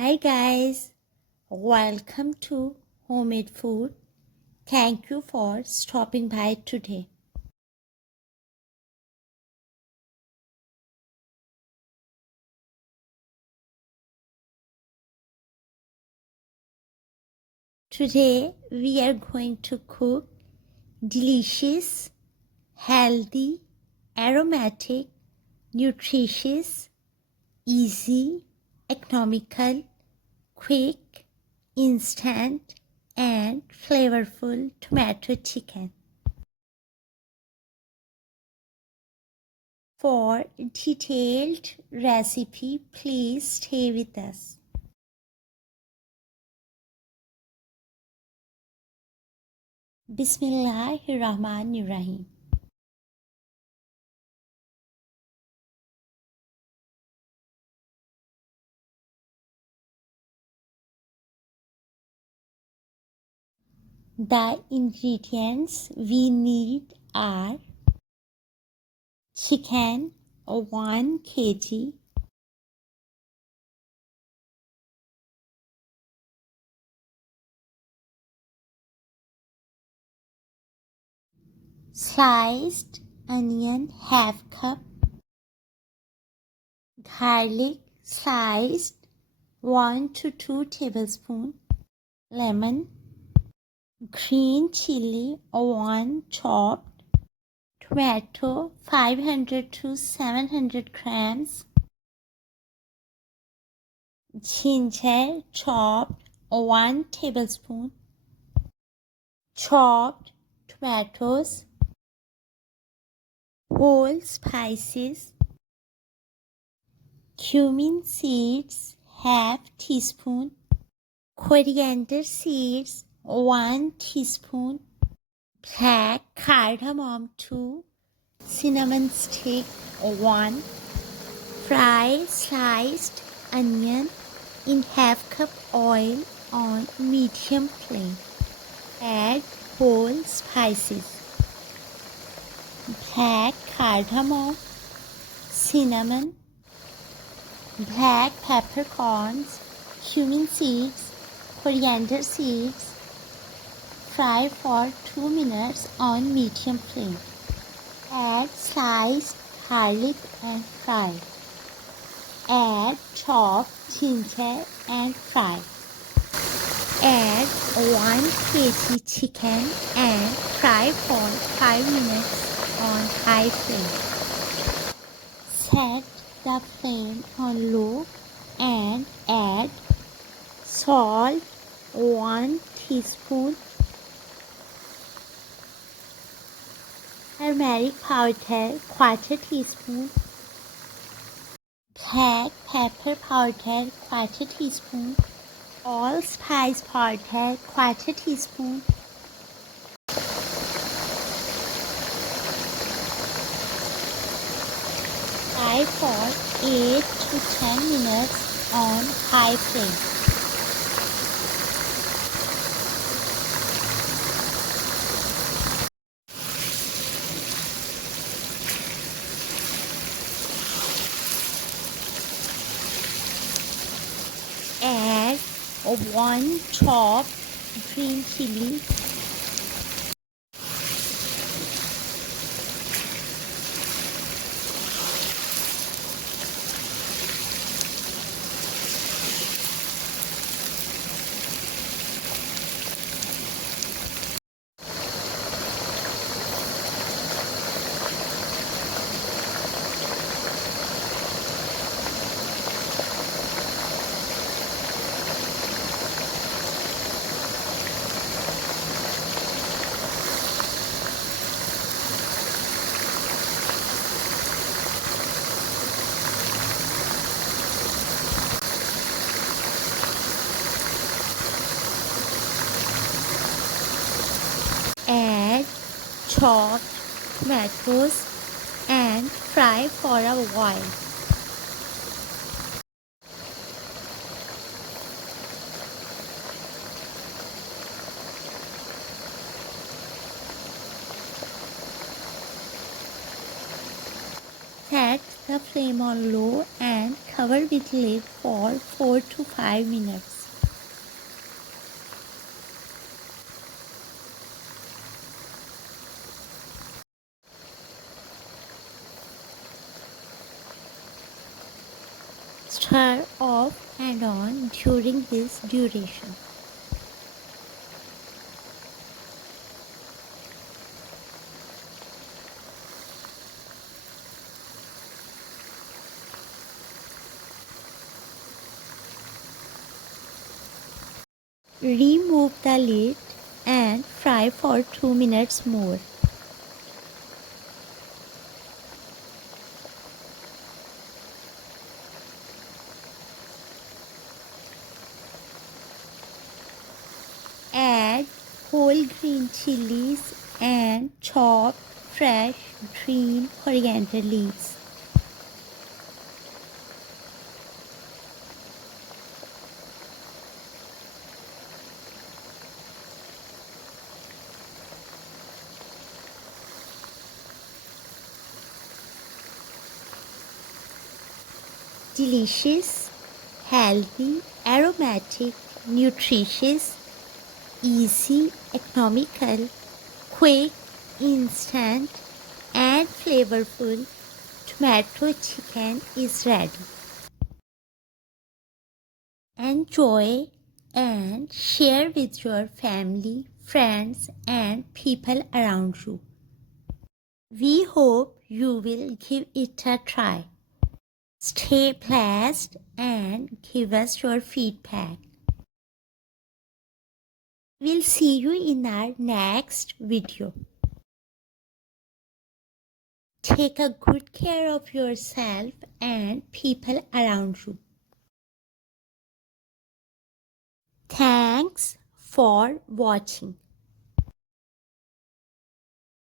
Hi guys, welcome to Homemade Food. Thank you for stopping by today. Today we are going to cook delicious, healthy, aromatic, nutritious, easy, economical, quick, instant and flavorful tomato chicken. For detailed recipe, please stay with us. Bismillahirrahmanirrahim. The ingredients we need are chicken 1 kg, sliced onion half cup, garlic sliced 1 to 2 tablespoons, lemon, green chili 1 chopped, tomato 500 to 700 grams, ginger chopped 1 tablespoon, chopped tomatoes, whole spices, cumin seeds half teaspoon, coriander seeds 1 teaspoon, black cardamom 2, cinnamon stick 1, fry sliced onion in half cup oil on medium flame. Add whole spices, black cardamom, cinnamon, black peppercorns, cumin seeds, coriander seeds. Fry for 2 minutes on medium flame. Add sliced garlic and fry. Add chopped ginger and fry. Add 1 kg chicken and fry for 5 minutes on high flame. Set the flame on low and add salt 1 teaspoon, turmeric powder 1/4 teaspoon, black pepper powder 1/4 teaspoon, allspice powder 1/4 teaspoon. Fry for 8 to 10 minutes on high flame. Add 1 chopped green chili, add chopped tomatoes and fry for a while. Set the flame on low and cover with lid for 4 to 5 minutes. Stir off and on during this duration. Remove the lid and fry for 2 minutes more. Add whole green chilies and chopped fresh green coriander leaves. Delicious, healthy, aromatic, nutritious, easy, economical, quick, instant, and flavorful tomato chicken is ready. Enjoy and share with your family, friends, and people around you. We hope you will give it a try. Stay blessed and give us your feedback. We'll see you in our next video. Take a good care of yourself and people around you. Thanks for watching.